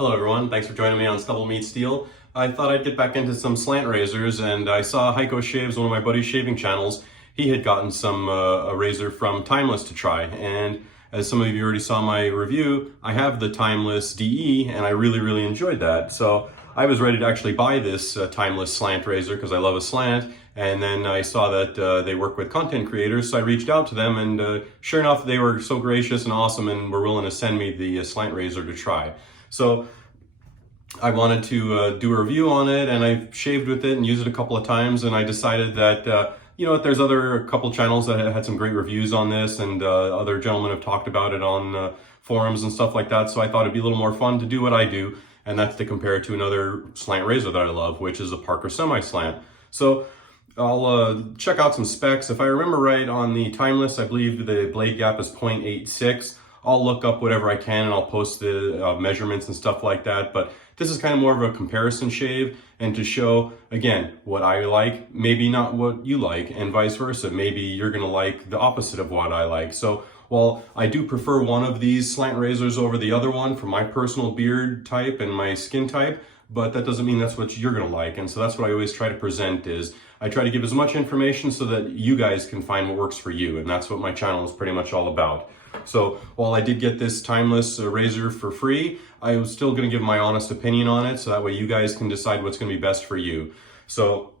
Hello everyone, thanks for joining me on StubbleMeetsSteel. I thought I'd get back into some slant razors, and I saw Heiko Shaves, one of my buddy's shaving channels. He had gotten a razor from Timeless to try, and as some of you already saw my review, I have the Timeless DE and I really enjoyed that. So I was ready to actually buy this Timeless slant razor because I love a slant, and then I saw that they work with content creators, so I reached out to them, and sure enough they were so gracious and awesome and were willing to send me the slant razor to try. So I wanted to do a review on it, and I shaved with it and used it a couple of times, and I decided that you know what, there's a couple channels that had some great reviews on this, and other gentlemen have talked about it on forums and stuff like that, so I thought it'd be a little more fun to do what I do, and that's to compare it to another slant razor that I love, which is a Parker Semi-Slant. So I'll check out some specs. If I remember right, on the Timeless, I believe the blade gap is 0.86. I'll look up whatever I can and I'll post the measurements and stuff like that, but this is kind of more of a comparison shave, and to show, again, what I like, maybe not what you like, and vice versa. Maybe you're gonna like the opposite of what I like. So while I do prefer one of these slant razors over the other one for my personal beard type and my skin type, but that doesn't mean that's what you're gonna like. And so that's what I always try to present, is I try to give as much information so that you guys can find what works for you, and that's what my channel is pretty much all about. So while I did get this Timeless razor for free, I was still going to give my honest opinion on it, so that way you guys can decide what's going to be best for you. So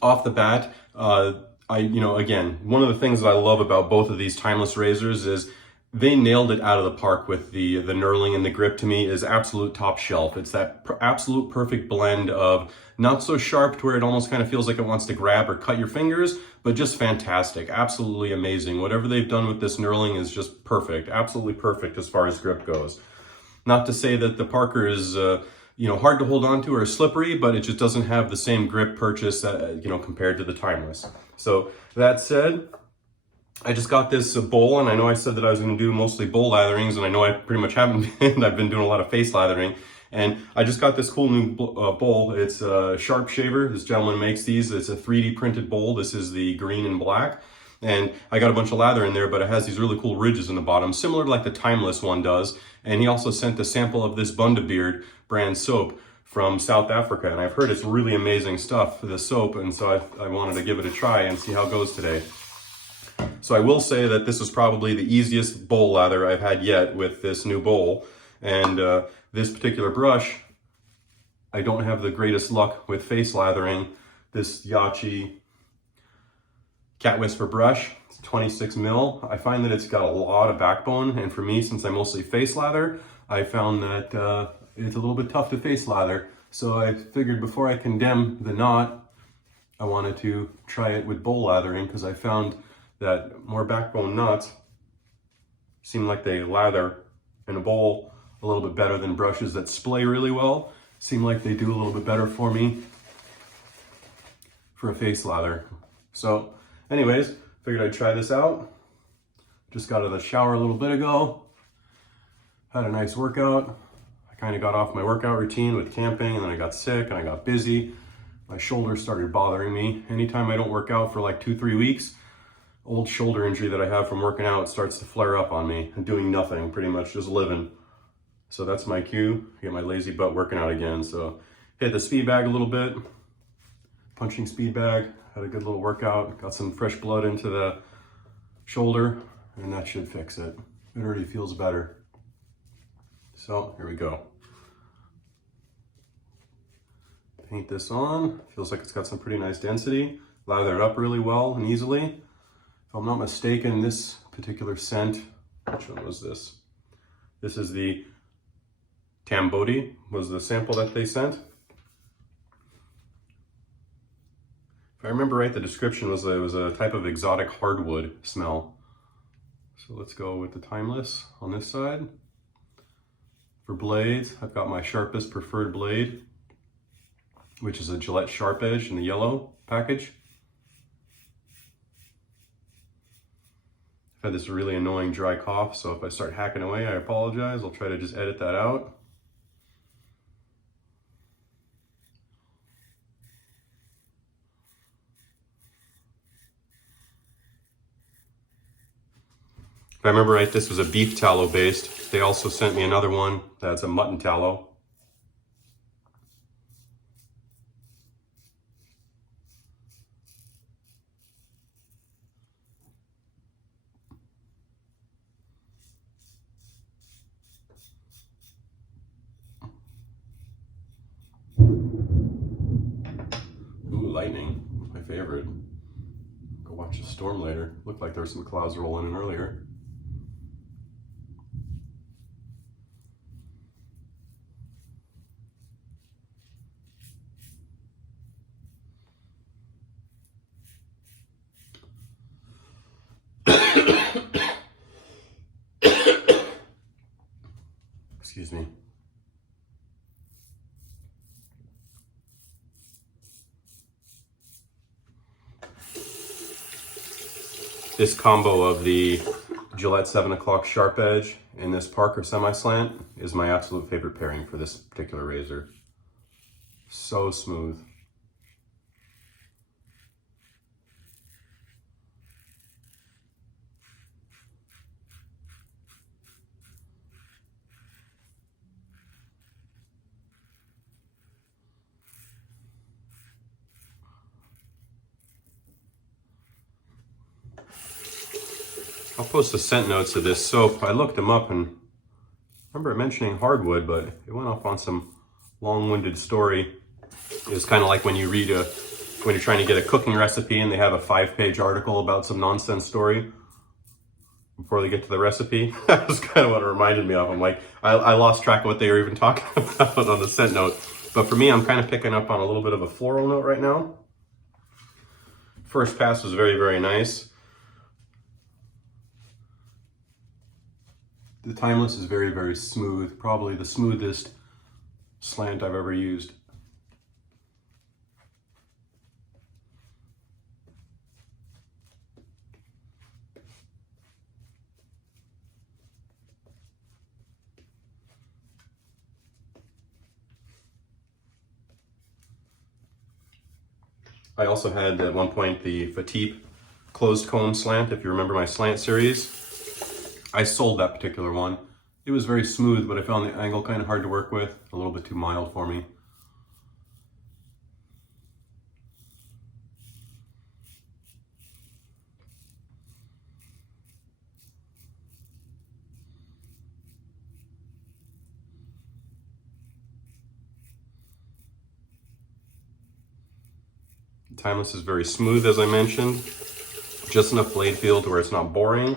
off the bat, again, one of the things that I love about both of these Timeless razors is they nailed it out of the park with the knurling, and the grip to me is absolute top shelf. It's that absolute perfect blend of not so sharp to where it almost kind of feels like it wants to grab or cut your fingers, but just fantastic, absolutely amazing. Whatever they've done with this knurling is just perfect, absolutely perfect as far as grip goes. Not to say that the Parker is hard to hold on to or slippery, but it just doesn't have the same grip purchase compared to the Timeless. So that said, I just got this bowl, and I know I said that I was going to do mostly bowl latherings, and I know I pretty much haven't been. I've been doing a lot of face lathering, and I just got this cool new bowl. It's a Sharp Shaver. This gentleman makes these. It's a 3D printed bowl. This is the green and black, and I got a bunch of lather in there, but it has these really cool ridges in the bottom, similar to like the Timeless one does. And he also sent a sample of this Bundabeard brand soap from South Africa, and I've heard it's really amazing stuff for the soap, and so I wanted to give it a try and see how it goes today. So I will say that this is probably the easiest bowl lather I've had yet with this new bowl. And this particular brush, I don't have the greatest luck with face lathering. This Yachi Cat Whisper brush, it's 26 mil. I find that it's got a lot of backbone, and for me, since I mostly face lather, I found that it's a little bit tough to face lather. So I figured before I condemn the knot, I wanted to try it with bowl lathering, because I found that more backbone knots seem like they lather in a bowl a little bit better than brushes that splay really well. Seem like they do a little bit better for me for a face lather. So anyways, figured I'd try this out. Just got out of the shower a little bit ago. Had a nice workout. I kind of got off my workout routine with camping, and then I got sick and I got busy. My shoulders started bothering me. Anytime I don't work out for like 2-3 weeks, old shoulder injury that I have from working out starts to flare up on me, and doing nothing, pretty much just living. So that's my cue, get my lazy butt working out again. So hit the speed bag a little bit, punching speed bag, had a good little workout, got some fresh blood into the shoulder, and that should fix it. It already feels better. So here we go. Paint this on, feels like it's got some pretty nice density, lather it up really well and easily. If I'm not mistaken, this particular scent, which one was this? This is the Tamboti, was the sample that they sent. If I remember right, the description was that it was a type of exotic hardwood smell. So let's go with the Timeless on this side. For blades, I've got my sharpest preferred blade, which is a Gillette Sharp Edge in the yellow package. I've had this really annoying dry cough, so if I start hacking away, I apologize. I'll try to just edit that out. If I remember right, this was a beef tallow based. They also sent me another one that's a mutton tallow, lightning, my favorite. Go watch the storm later. Looked like there were some clouds rolling in earlier. Excuse me. This combo of the Gillette 7 o'clock sharp edge and this Parker semi-slant is my absolute favorite pairing for this particular razor. So smooth. I'll post the scent notes of this soap. I looked them up and I remember mentioning hardwood, but it went off on some long-winded story. It's kind of like when you read when you're trying to get a cooking recipe and they have a 5-page article about some nonsense story before they get to the recipe. That's kind of what it reminded me of. I'm like, I lost track of what they were even talking about on the scent note. But for me, I'm kind of picking up on a little bit of a floral note right now. First pass was very, very nice. The Timeless is very, very smooth. Probably the smoothest slant I've ever used. I also had at one point the Fatip closed comb slant, if you remember my slant series. I sold that particular one. It was very smooth, but I found the angle kind of hard to work with, a little bit too mild for me. Timeless is very smooth, as I mentioned. Just enough blade feel to where it's not boring.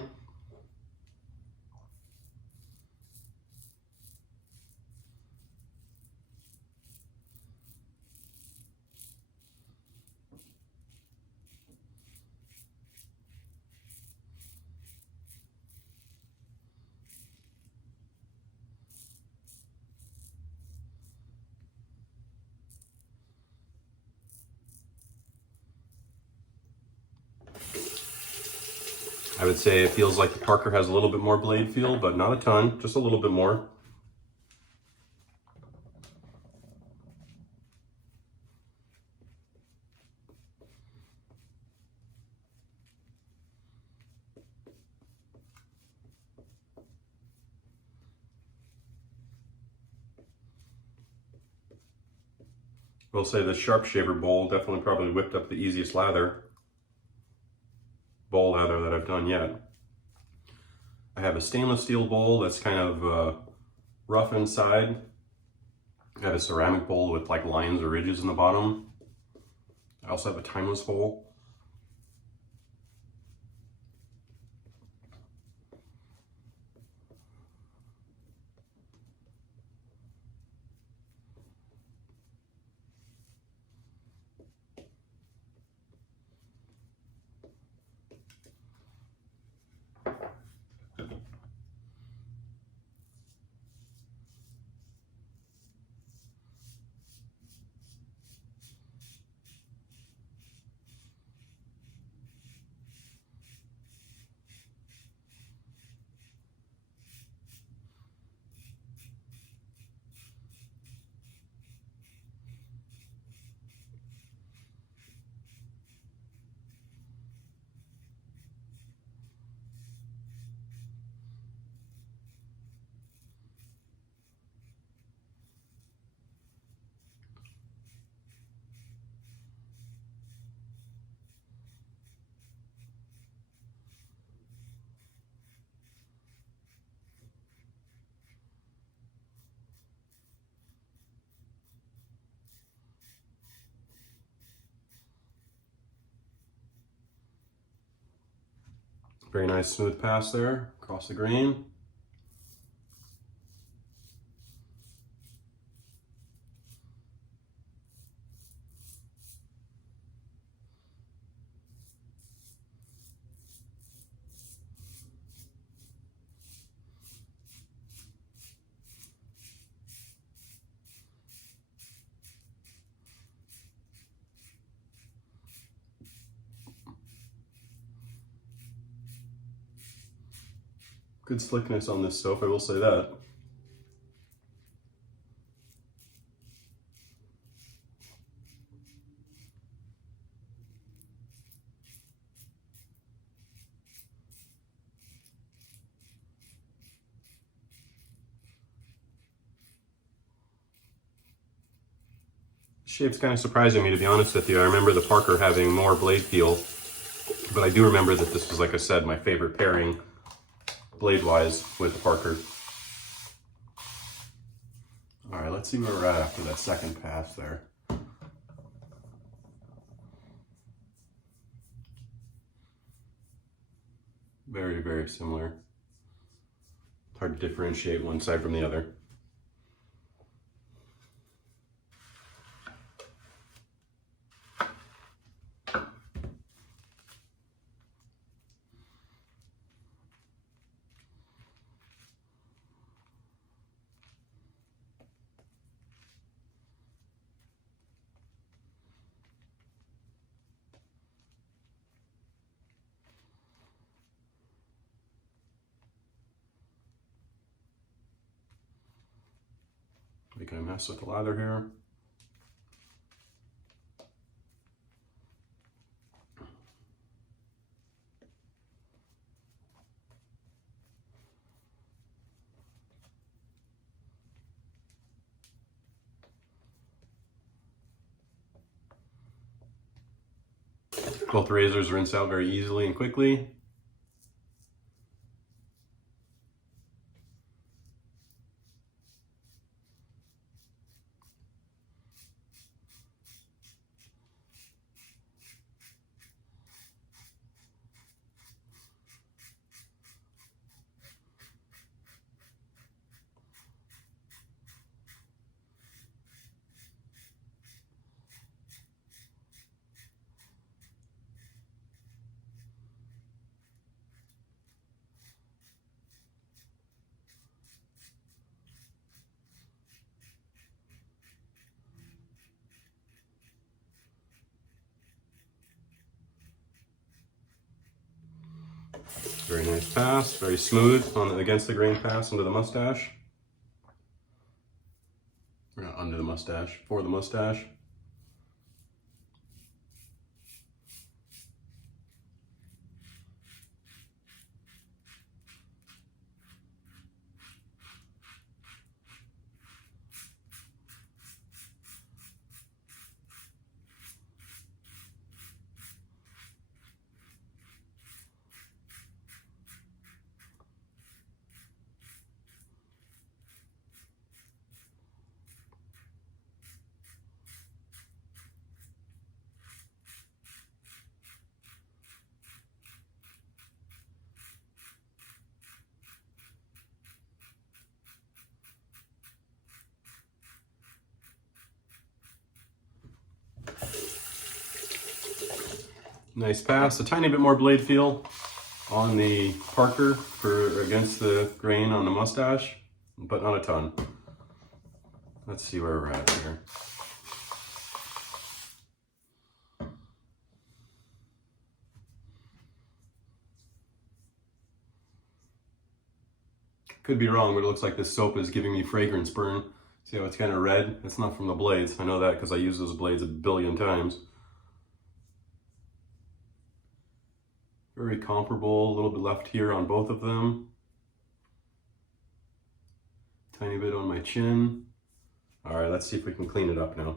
I would say it feels like the Parker has a little bit more blade feel, but not a ton, just a little bit more. We'll say the Sharp Shaver bowl definitely probably whipped up the easiest bowl lather that I've done yet. I have a stainless steel bowl that's kind of rough inside. I have a ceramic bowl with like lines or ridges in the bottom. I also have a Timeless bowl. Very nice smooth pass there across the grain. Good slickness on this soap, I will say that. Shape's kind of surprising me, to be honest with you. I remember the Parker having more blade feel, but I do remember that this was, like I said, my favorite pairing blade-wise with the Parker. All right, let's see where we're at after that second pass there. Very, very similar. Hard to differentiate one side from the other. Making a mess with the lather here. Both razors rinse out very easily and quickly. Very nice pass, very smooth on against the grain pass into the mustache. Or not under the mustache, for the mustache. Nice pass, a tiny bit more blade feel on the Parker for against the grain on the mustache, but not a ton. Let's see where we're at here. Could be wrong, but it looks like this soap is giving me fragrance burn. See how it's kind of red? It's not from the blades. I know that because I use those blades a billion times. Very comparable, a little bit left here on both of them. Tiny bit on my chin. All right, let's see if we can clean it up now.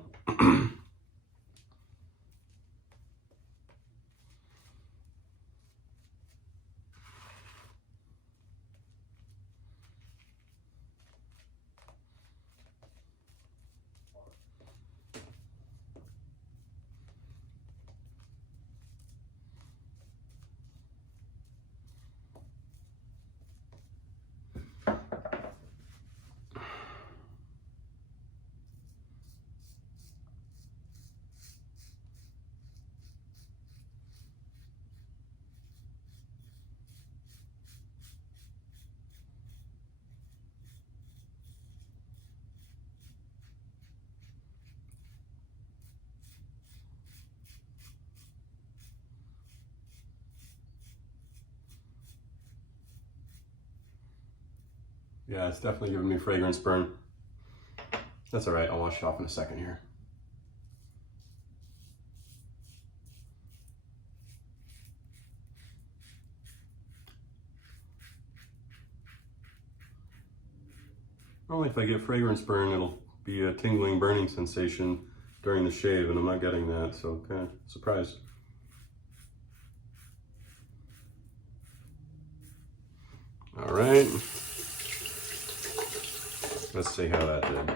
Yeah, it's definitely giving me fragrance burn. That's all right, I'll wash it off in a second here. Only if I get fragrance burn, it'll be a tingling, burning sensation during the shave, and I'm not getting that, so kind of surprised. All right, let's see how that did.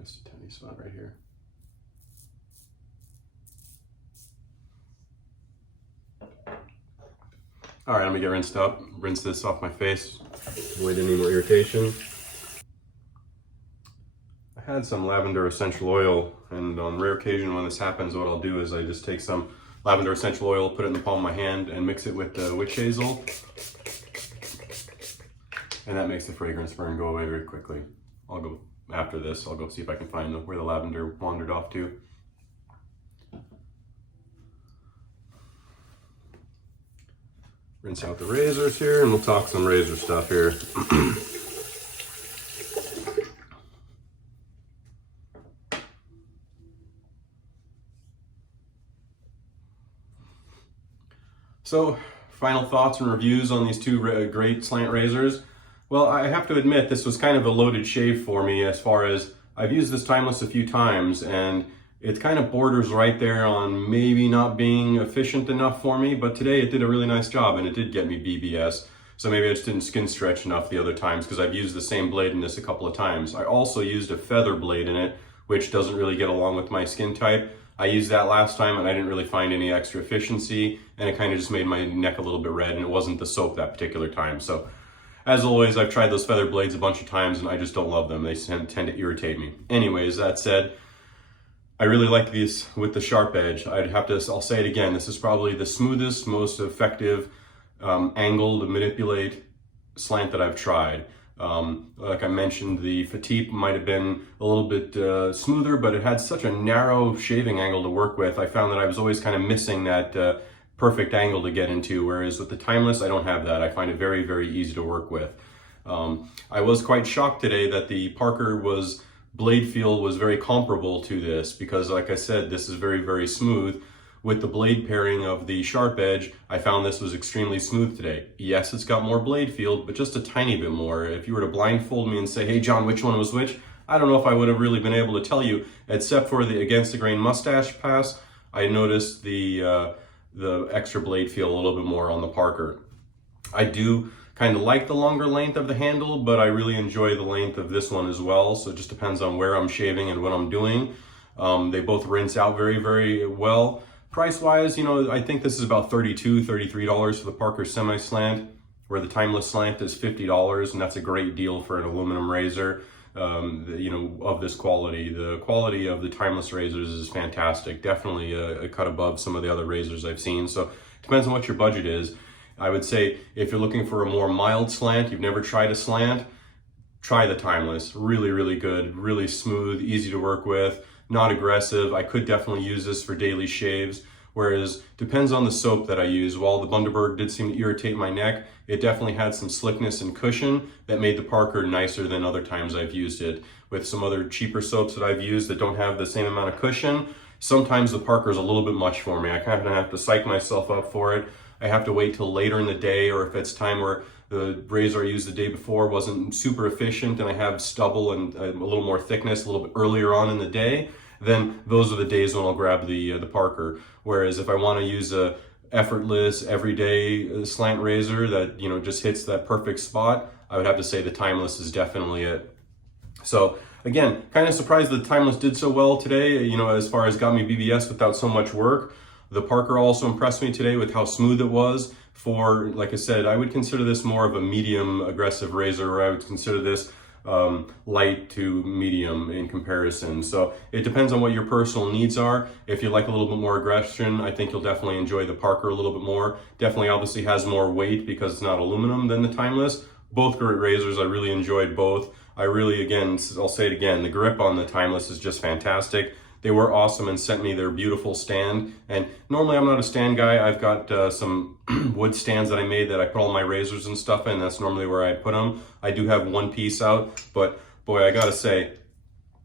Just a tiny spot right here. All right, I'm gonna get rinsed up, rinse this off my face, avoid any more irritation. I had some lavender essential oil, and on rare occasion when this happens, what I'll do is I just take some lavender essential oil, put it in the palm of my hand, and mix it with witch hazel. And that makes the fragrance burn go away very quickly. I'll go, after this, I'll go see if I can find where the lavender wandered off to. Rinse out the razors here, and we'll talk some razor stuff here. So, final thoughts and reviews on these two great slant razors. Well, I have to admit this was kind of a loaded shave for me, as far as I've used this Timeless a few times, and it kind of borders right there on maybe not being efficient enough for me, but today it did a really nice job, and it did get me BBS. So maybe I just didn't skin stretch enough the other times, because I've used the same blade in this a couple of times. I also used a feather blade in it, which doesn't really get along with my skin type. I used that last time and I didn't really find any extra efficiency, and it kind of just made my neck a little bit red, and it wasn't the soap that particular time. So as always, I've tried those feather blades a bunch of times and I just don't love them. They tend to irritate me. Anyways, that said, I really like these with the sharp edge. I'll say it again, this is probably the smoothest, most effective angle to manipulate slant that I've tried. Like I mentioned, the Fatip might have been a little bit smoother, but it had such a narrow shaving angle to work with. I found that I was always kind of missing that perfect angle to get into, whereas with the Timeless, I don't have that. I find it very, very easy to work with. I was quite shocked today that the Parker blade feel was very comparable to this, because like I said, this is very, very smooth. With the blade pairing of the sharp edge, I found this was extremely smooth today. Yes, it's got more blade feel, but just a tiny bit more. If you were to blindfold me and say, hey John, which one was which? I don't know if I would have really been able to tell you, except for the against the grain mustache pass. I noticed the extra blade feel a little bit more on the Parker. I do kind of like the longer length of the handle, but I really enjoy the length of this one as well. So it just depends on where I'm shaving and what I'm doing. They both rinse out very, very well. Price-wise, I think this is about $32, $33 for the Parker Semi-Slant, where the Timeless Slant is $50, and that's a great deal for an aluminum razor, of this quality. The quality of the Timeless razors is fantastic. Definitely a cut above some of the other razors I've seen. So it depends on what your budget is. I would say if you're looking for a more mild slant, you've never tried a slant, try the Timeless. Really, really good, really smooth, easy to work with. Not aggressive. I could definitely use this for daily shaves, whereas depends on the soap that I use. While the Bundaberg did seem to irritate my neck, it definitely had some slickness and cushion that made the Parker nicer than other times I've used it. With some other cheaper soaps that I've used that don't have the same amount of cushion, sometimes the Parker's a little bit much for me. I kind of have to psych myself up for it. I have to wait till later in the day, or if it's time where the razor I used the day before wasn't super efficient and I have stubble and a little more thickness a little bit earlier on in the day, then those are the days when I'll grab the Parker. Whereas if I want to use a effortless, everyday slant razor that just hits that perfect spot, I would have to say the Timeless is definitely it. So again, kind of surprised that the Timeless did so well today, as far as got me BBS without so much work. The Parker also impressed me today with how smooth it was. For, like I said, I would consider this more of a medium aggressive razor, or I would consider this light to medium in comparison. So it depends on what your personal needs are. If you like a little bit more aggression, I think you'll definitely enjoy the Parker a little bit more. Definitely obviously has more weight because it's not aluminum than the Timeless. Both great razors. I really enjoyed both. I really, again, I'll say it again, the grip on the Timeless is just fantastic. They were awesome and sent me their beautiful stand. And normally I'm not a stand guy. I've got some wood stands that I made that I put all my razors and stuff in. That's normally where I put them. I do have one piece out, but boy, I gotta say,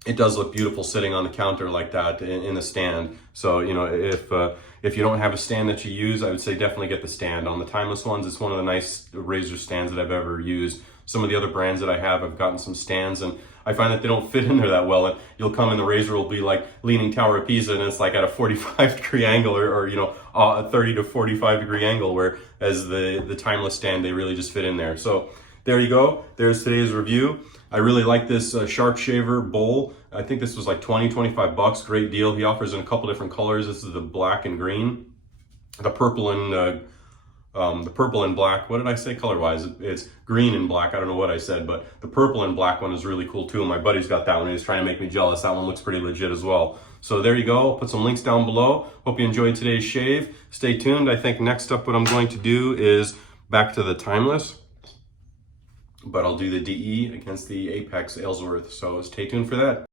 it does look beautiful sitting on the counter like that in the stand. So, you know, if you don't have a stand that you use, I would say definitely get the stand. On the Timeless ones, it's one of the nice razor stands that I've ever used. Some of the other brands that I have, I've gotten some stands and I find that they don't fit in there that well. And you'll come and the razor will be like Leaning Tower of Pisa and it's like at a 45-degree angle or you know, a 30 to 45-degree angle, whereas the Timeless stand, they really just fit in there. So there you go. There's today's review. I really like this Sharp Shaver bowl. I think this was like 25 bucks. Great deal. He offers in a couple different colors. This is the black and green, the purple and black. What did I say color-wise? It's green and black. I don't know what I said, but the purple and black one is really cool too. And my buddy's got that one. He's trying to make me jealous. That one looks pretty legit as well. So there you go. I'll put some links down below. Hope you enjoyed today's shave. Stay tuned. I think next up what I'm going to do is back to the Timeless, but I'll do the DE against the Apex Aylesworth. So stay tuned for that.